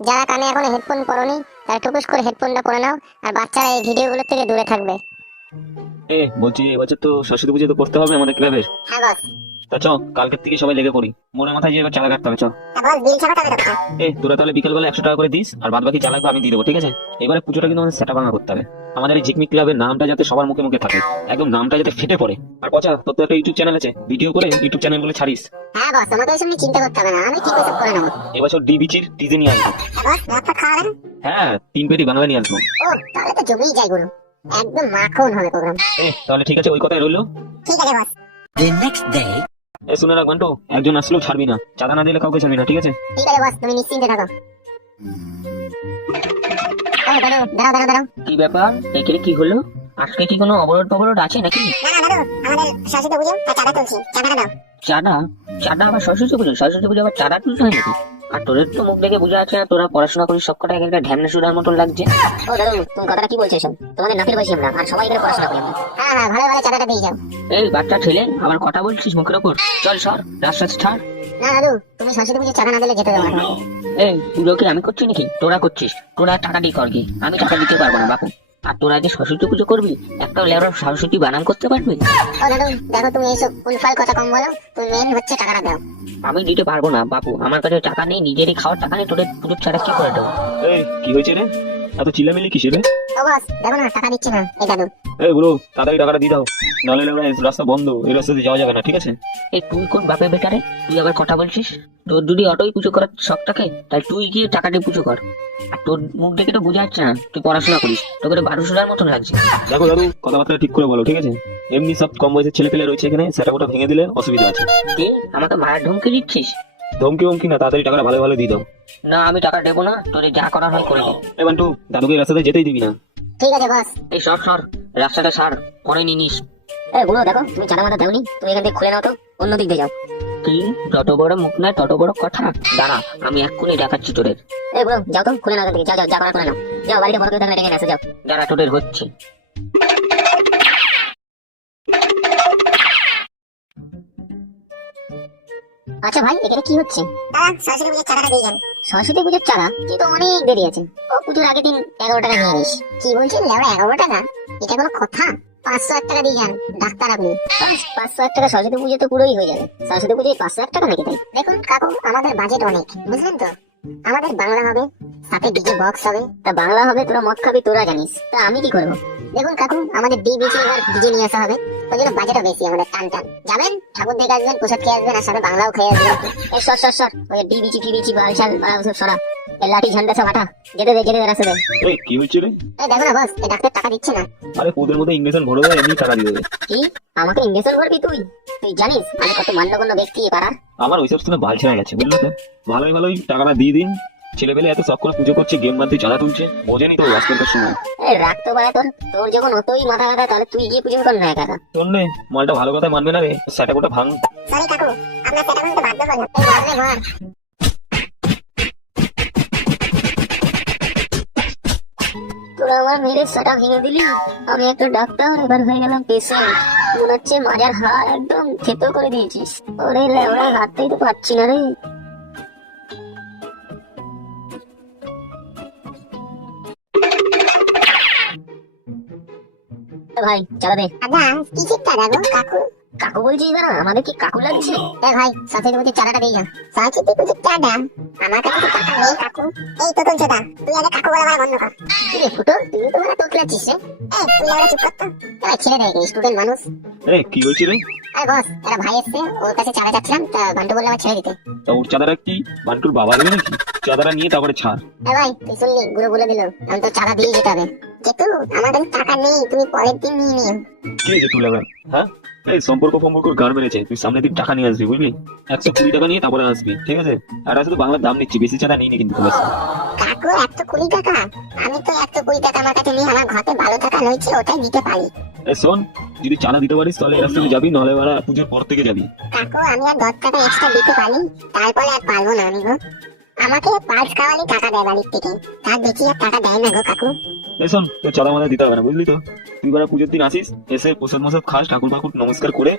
যারা কানে এখনও হেডফোন পরনি তারা টুকুস করে হেডফোনটা পরে নাও আর বাচ্চারা এই ভিডিওগুলো থেকে দূরে থাকবে। এ বলছি এবছর তো সরস্বতী পুজো তো করতে হবে আমাদের ক্লাবের হ্যাঁ বস। তা চ কালকের থেকে সবাই লেগে পড়ি। মনে মাথায় যে এবার চালা কাটতে হবে চ। বিল হবে এ তোরা তাহলে বিকেলবেলা একশো টাকা করে দিস আর বাদ বাকি চালাকবে আমি দিয়ে দেবো ঠিক আছে? এবারে পুজোটা কিন্তু আমাদের সেটা ভাঙা করতে হবে। আমাদের এই ঝিকমিক ক্লাবের নামটা যাতে সবার মুখে মুখে থাকে। একদম নামটা যাতে ফেটে পড়ে। আর পচা তোর তো একটা ইউটিউব চ্যানেল আছে। ভিডিও করে ইউটিউব চ্যানেলগুলো ছাড়িস। হ্যাঁ বস আমাকে এসব নিয়ে চিন্তা করতে হবে না। আমি ঠিক এসব করে নেব। এবছর ডি বিচির টিজে নিয়ে আসব। তা বস ভাত ফাত খাওয়াবেন হ্যাঁ তিন পেটি বাংলা নিয়ে আসব। ও তাহলে তো জমেই যায়গুলো একদম মাখন হবে প্রোগ্রাম এ তাহলে ঠিক আছে ওই কথাই রইল। ঠিক আছে বস। The next day, এ শুনে রাখ বান্টু একজন আসলেও ছাড়বি না। চাঁদা না দিলে কাউকে ছাড়বি না ঠিক আছে? ঠিক আছে বস তুমি নিশ্চিন্তে থাকো। দাদু দাঁড়াও দাঁড়াও দাঁড়াও কি ব্যাপার? এখানে কি হলো? আজকে কি কোনো অবরোধ টবরোধ আছে নাকি? না না দাদু আমাদের শাসিত পুজো তা চাঁদা তুলছি চাঁদাটা দাও। চাঁদা? চাঁদা আবার সরস্বতী পুজো? সরস্বতী পুজো আবার চাঁদা তুলতে হয় নাকি? আর তোদের তো মুখ দেখে বোঝা যাচ্ছে না তোরা পড়াশোনা করিস সব কটা একটা ঢ্যামনা সুদার মতন লাগছে। ও দাদু তুমি কথাটা কি বলছো এসব? তোমাদের নাকের বয়সী আমরা আর সবাই এখানে পড়াশোনা করি আমরা। হ্যাঁ হ্যাঁ ভালো ভালো চাঁদাটা দিয়ে যাও। এই বাচ্চা ছেলে আবার কথা বলছিস মুখের উপর চল সর রাস্তা ছাড়। না দাদু তুমি সরস্বতী পুজো চাঁদা না দিলে যেতে দেবো না। এই পুজো কি আমি করছি নাকি? তোরা করছিস। তোরা টাকা দিয়ে কর আমি টাকা দিতে পারব না বাপু। আর তোরা যে সরস্বতী পুজো করবি একটা লেবরা সরস্বতী বানান করতে পারবি? ও দাদু দেখো তুমি এইসব কথা কম বলো তুমি মেন হচ্ছে টাকাটা দাও। আমি দিতে পারব না বাপু। আমার কাছে টাকা নেই নিজেরই খাওয়ার টাকা নেই তোদের পুজোর ছাড়া কি করে দেবো? এই কি হয়েছে রে? এত চিল্লামিলি কিসের রে? ও বস দেখো না টাকা দিচ্ছে না। এই দাদু। এই গুরু তাড়াতাড়ি টাকাটা দিয়ে দাও। নাহলে এবার এই রাস্তা বন্ধ এই রাস্তা দিয়ে যাওয়া যাবে না ঠিক আছে? এই তুই কোন বেটারে? তুই আবার কথা বলছিস? তোর যদি অটোই পুজো করার তুই গিয়ে টাকা পুজো কর। আর তোর মুখ দেখে তো বোঝা যাচ্ছে না তুই পড়াশোনা করিস। তোকে তো মতন লাগছে। দেখো দাদু কথাবার্তা ঠিক করে বলো ঠিক আছে? এমনি সব কম বয়সের ছেলে পেলে রয়েছে এখানে সেটা ওটা ভেঙে দিলে অসুবিধা আছে। তুই আমাকে মারার ধমকি দিচ্ছিস? ধমকি ধমকি না তাড়াতাড়ি টাকাটা ভালো ভালো দিয়ে দাও। না আমি টাকা দেবো না তোদের যা করার হয় করে দে এ বান্টু দাদুকে রাস্তাতে যেতেই দিবি না। ঠিক আছে বস এই সর সর রাস্তাটা সার পরে নিনিস এ বুড়ো দেখো তুমি চাঁদা মাথা দাওনি তুমি এখান থেকে খুলে নাও তো অন্য দিক দিয়ে যাও। তুই যত বড় মুখ নয় তত বড় কথা। দাঁড়া আমি এক্ষুনি দেখাচ্ছি তোদের। এ বুড়ো যাও তো খুলে নাও এখান থেকে যাও যাও যা করার করে নাও। যাও বাড়িতে বড় কেউ নিয়ে আসো যাও। যারা তোদের হচ্ছে। আচ্ছা ভাই এখানে কি হচ্ছে? দাদা সরস্বতী পুজোর চাঁদাটা দিয়ে যান। সরস্বতী পুজোর চাঁদা তুই তো অনেক দেরি আছে। পুজোর আগের দিন এগারো টাকা নিয়ে নিস কি বলছেন লেবড়া এগারো টাকা? এটা কোনো কথা? পাঁচশো এক টাকা দিয়ে যান, ডাক্তার আপনি। পাঁচশো এক টাকা সরস্বতী পুজো তো পুরোই হয়ে যাবে। সরস্বতী পুজোয় পাঁচশো এক টাকা নাকি তাই? দেখুন, কাকু, আমাদের বাজেট অনেক, বুঝলেন তো? আমাদের বাংলা হবে, সাথে ডিজে বক্স হবে। তা বাংলা হবে, তোরা মদ খাবি, তোরা জানিস। তা আমি কি করব? দেখুন, কাকু, আমাদের ডি বিচে এবার ডিজে নিয়ে আসা হবে। ওই জন্য বাজেটও বেশি, আমাদের টান টান। যাবেন, ঠাকুর দেখে আসবেন, প্রসাদ খেয়ে আসবেন, আর সাথে বাংলাও খেয়ে আসবেন। সর সর সর। ওই ডি বিচি ফি বিচি সরা লাঠি ঝান্ডা সব আটা যেতে দে যেতে দে রাস্তা এই কি হচ্ছে রে? এই দেখো না বস এই ডাক্তার টাকা দিচ্ছে না। আরে ওদের মধ্যে ইঞ্জেকশন ভরে দেবে এমনি টাকা দিয়ে দেবে কি? আমাকে ইঞ্জেকশন করবি তুই? তুই জানিস আমি কত মান্যগণ্য ব্যক্তি এ আমার ওইসব শুনে বাল ছেড়ে গেছে বুঝলে তো? ভালোই ভালোই টাকাটা দিয়ে দিন। ছেলে পেলে এত শখ করে পুজো করছে গেম বানতে চাঁদা তুলছে। বোঝেনি তো আজকালকার সময়। এই রাখ তো বাড়া তোর। তোর যখন অতই মাথা ব্যথা তাহলে তুই গিয়ে পুজো কর না একা মালটা ভালো কথা মানবে না রে সেটা ভাঙ। সরি কাকু বাধ্য তোরা আমার মেরে সেটা ভেঙে দিলি? আমি একটা ডাক্তার, এবার হয়ে গেলাম পেশেন্ট মনে হচ্ছে মাজার হাড় একদম থেতো করে দিয়েছিস। ওরে লেওড়া হাঁটতেই তো পারছি না রে। ভাই, চালা দে। আদা চাঁদা গো? কাকু। কাকু বলছিস না আমাদের কি কাকু লাগছে? এ ভাই সরস্বতী পুজোর চাঁদাটা দিয়ে যা সরস্বতী পুজোর চাঁদা আমার কাছে তো টাকা নেই কাকু। এই তো তোর চাঁদা তুই আগে কাকু বলা বন্ধ কর। কি রে ফুটো তুই তো বলা তোকে লাগছিস রে। এই তুই আগে চুপ কর তো। ছেড়ে দে স্টুডেন্ট মানুষ। এ কি হয়েছে রে? আরে বস একটা ভাই এসছে ওর কাছে চাঁদা চাচ্ছিলাম তা বান্টু বললে আমার ছেড়ে দিতে। তা ওর চাঁদাটা কি? বান্টুর বাবা দেবে নাকি? চাঁদাটা নিয়ে তারপরে ছাড়। এ ভাই তুই শুনলি গুরু বলে দিল আমি তো চাঁদা দিয়ে যেতে হবে। যেহেতু আমার কাছে টাকা নেই তুমি পরের দিন নিয়ে নিও। কি তুই লাগা হ্যাঁ? এই সম্পর্ক ফম্পর্ক গান মেরেছে তুই সামনের দিন টাকা নিয়ে আসবি বুঝলি? একশো কুড়ি টাকা নিয়ে তারপরে আসবি ঠিক আছে? আর শুধু বাংলার দাম নিচ্ছি বেশি চাঁদা নিয়ে কিন্তু তোমার কাকু একশো কুড়ি টাকা? আমি তো একশো কুড়ি টাকা আমার কাছে নিয়ে আমার ঘরে ভালো টাকা রয়েছে ওটাই দিতে পারি। শোন যদি চাঁদা দিতে পারিস তাহলে যাবি নাহলে এবার পুজোর পর থেকে যাবি। কাকু আমি আর দশ টাকা এক্সট্রা দিতে পারি তারপরে আর পারব না আমি গো। আমাকে পাঁচ খাওয়ালি টাকা দেয় বাড়ির থেকে। তার বেশি আর টাকা দেয় না গো কাকু। এ তোর চাঁদা মাথা দিতে হবে না বুঝলি তো? তুই এবার পুজোর দিন আসিস এসে প্রসাদ মশাদ খাস ঠাকুর ঠাকুর নমস্কার করে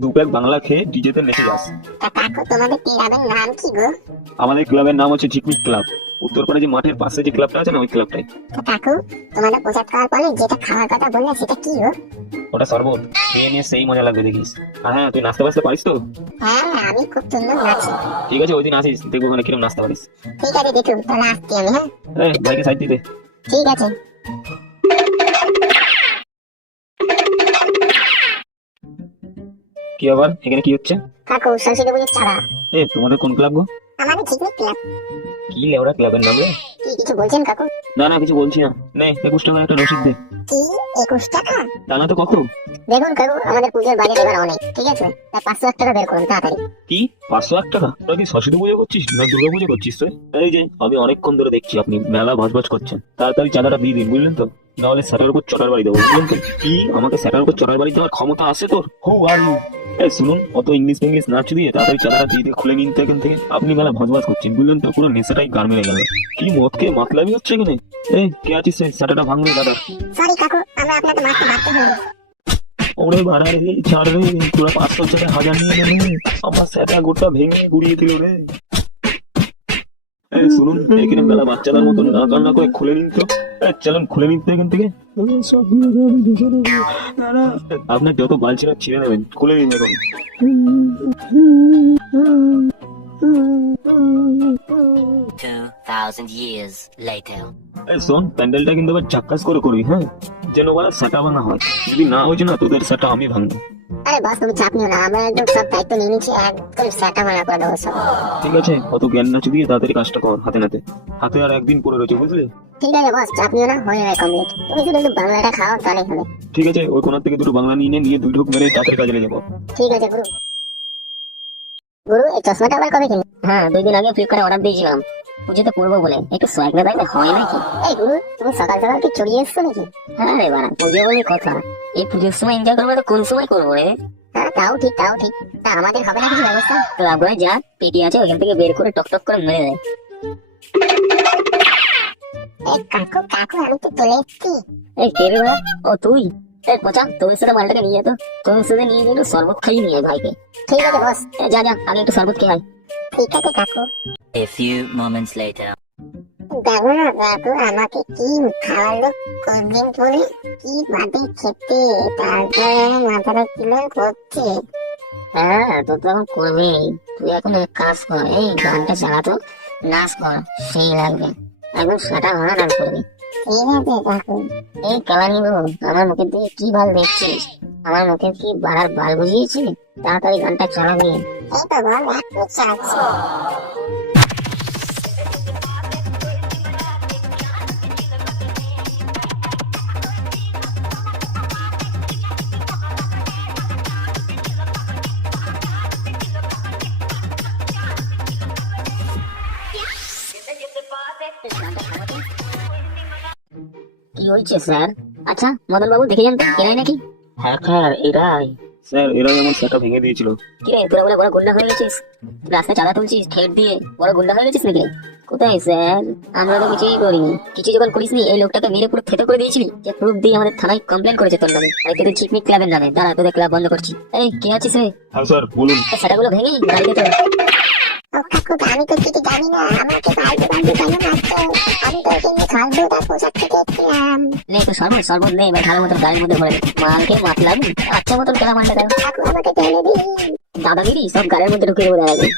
দু প্যাক বাংলা খেয়ে ডিজেতে নেচে যাস। কাকু তোমাদের ক্লাবের নাম কি গো? আমাদের ক্লাবের নাম হচ্ছে ঝিকমিক ক্লাব। উত্তরপাড়া যে মাঠের পাশে যে ক্লাবটা আছে না ওই ক্লাবটাই। কাকু তোমাদের প্রচার করার পরে যেটা খাওয়ার কথা বললে সেটা কি গো? ওটা শরবত। খেয়ে নিয়ে সেই মজা লাগবে দেখিস। আর হ্যাঁ তুই নাচতে বাঁচতে পারিস তো? হ্যাঁ আমি খুব সুন্দর নাচি। ঠিক আছে ওই দিন আসিস দেখব ওখানে কিরম নাচতে পারিস ঠিক আছে দেখুন তাহলে আসছি আমি হ্যাঁ? এই ভাইকে সাইড দিতে ঠিক আছে। কি আবার এখানে কি হচ্ছে? কাকু সরস্বতী পুজোর চাঁদা এ তোমাদের কোন ক্লাব গো? আমাদের ঠিক ক্লাব। কি লেওড়া ক্লাবের নাম রে? কি কিছু বলছেন কাকু? না না কিছু বলছি না। নে একুশ টাকা একটা রসিদ দে। কি? একুশ টাকা? তা না তো কত? দেখুন কাকু আমাদের পুজোর বাজেট এবার অনেক ঠিক আছে? তাই পাঁচশো এক টাকা বের করুন তাড়াতাড়ি। কি? পাঁচশো এক টাকা? তোরা কি সরস্বতী পুজো করছিস? না দুর্গা পুজো করছিস তুই? এই যে আমি অনেকক্ষণ ধরে দেখছি আপনি মেলা ভাজ ভাজ করছেন। তাড়াতাড়ি চাঁদাটা দিয়ে দিন বুঝলেন তো? নাহলে স্যাটার উপর চটার বাড়ি দেবো বুঝলেন তো? কি? আমাকে স্যাটার উপর চটার বাড়ি দেওয়ার ক্ষমতা আছে তোর? হু আর ইউ এই শুনুন অত ইংলিশ ইংলিশ নাচ দিয়ে তাড়াতাড়ি চাঁদাটা দিয়ে দিয়ে খুলে নিন তো এখান থেকে। আপনি মেলা ভাজ ভাজ করছেন বুঝলেন তো? পুরো নেশাটাই গান মেরে গেল। কি মদকে মাতলামি হচ্ছে এখানে? এই কে আছিস রে? স্যাটারটা ভাঙবে দাদা। সরি কাকু আমরা আপনাকে মারতে বাধ্য হয়ে ওরে ভাড়া রে ছাড় রে তোরা পাঁচশো টাকা হাজার নিয়ে নেবে। আমার সেটা গোটা ভেঙে গুড়িয়ে দিল রে। শুনুন এখানে মেলা বাচ্চাদের মতো না কান্না করে খুলে নিন তো। চলুন খুলে নিন তো এখান থেকে। আপনার যত বাল ছিল ছিঁড়ে নেবেন খুলে নিন এখন। শোন প্যান্ডেলটা কিন্তু আবার চাক্কাস করে করবি হ্যাঁ? যেন ওরা সেটা ভাঙা হয়। যদি না হয়েছে না তোদের সেটা আমি ভাঙবো। আরে বাস তুমি চাপ নিও না আমরা একদম সব দায়িত্ব নিয়ে নিচ্ছি একদম সেটা মারা করে দেবো সব। ঠিক আছে অত জ্ঞান নাচ দিয়ে তাড়াতাড়ি কাজটা কর হাতে নাতে। হাতে আর একদিন পরে রয়েছে বুঝলি? ঠিক আছে বস চাপ নিও না হয়ে যাবে কমপ্লিট তুমি শুধু একটু বাংলাটা খাও তাহলেই হবে। ঠিক আছে ওই কোনার থেকে দুটো বাংলা নিয়ে নিয়ে দুই ঢোক মেরে তাড়াতাড়ি কাজে লেগে যাব। ঠিক আছে গুরু। গুরু এই চশমাটা আবার কবে কিনলি? হ্যাঁ দুই দিন আগে ফ্লিপকার্টে অর্ডার দিয়েছিলাম। পুজোতে পড়ব বলে একটু সোয়াগলে থাকলে হয় নাকি? এই গুরু তুমি সকাল সকাল কি চড়িয়ে এসছো নাকি? হ্যাঁ রে বাড়া পুজো বলে কথা। এই পুজোর সময় এনজয় করব তো কোন সময় করব রে? হ্যাঁ তাও ঠিক তাও ঠিক। তা আমাদের হবে না কিছু ব্যবস্থা? ক্লাব ঘরে যা পেটি আছে ওখান থেকে বের করে টক টক করে মেরে দেয় কাকু কাকু আমি তো চলে এসছি এই কে রে ও তুই? এই পচা তোর সাথে মালটাকে নিয়ে যেত। তোর সাথে নিয়ে গেলে শরবত খাইয়ে নিয়ে ভাইকে। ঠিক আছে বস। যা যা আগে একটু শরবত খেয়ে আয়। ঠিক আছে কাকু. দেখো না আমাকে কি খাওয়ালো কোনদিন বলে কি ভাবে খেতে তারপরে মাথাটা কিলো করছে হ্যাঁ তো তো এখন করবি তুই এখন এক কাজ কর এই গানটা চালাতো নাচ কর সেই লাগবে। একদম সেটা ভাঙা নাচ করবি। ঠিক আছে কাকু। এই কেলানি বাবু আমার মুখের দিকে কি ভালো দেখছিস? আমার মুখে কি বাড়ার বাল বুঝিয়েছি? তাড়াতাড়ি গানটা চালাবি। এই তো বল এক কি হয়েছে স্যার। আচ্ছা মদন বাবু দেখে যান তো এরাই নাকি? হ্যাঁ স্যার এরাই। স্যার এরা যেমন সেটা ভেঙে দিয়েছিল। কি রে তোরা বলে বড় গুন্ডা হয়ে গেছিস? রাস্তায় চাঁদা তুলছিস ঠেট দিয়ে বড় গুন্ডা হয়ে গেছিস নাকি? কোথায় স্যার? আমরা তো কিছুই করিনি। কিছু যখন করিসনি এই লোকটাকে মেরে পুরো থেতো করে দিয়েছিলি? যে প্রুফ দিয়ে আমাদের থানায় কমপ্লেন করেছে তোর নামে। আর চিকমিক ক্লাবের নামে। দাঁড়া তোদের ক্লাব বন্ধ করছি। এই কে আছিস রে? হ্যাঁ স্যার বলুন। সেটাগুলো ভেঙে গাড়িতে তো আমি তো কিছু জানি না। আমাকে বাড়িতে বাড়িতে কেন মারছো আমি তো ওকে নিয়ে তার পোশাক থেকে এসেছিলাম। নে তো সর্বত সর্বত নেই এবার ভালো মতন গাড়ির মধ্যে ভরে। মালকে মাতলাম আচ্ছা মতন কেনা মালটা দাও। আমাকে টেনে দিই দাদাগিরি সব গাড়ির মধ্যে ঢুকে দেবো দাদাগিরি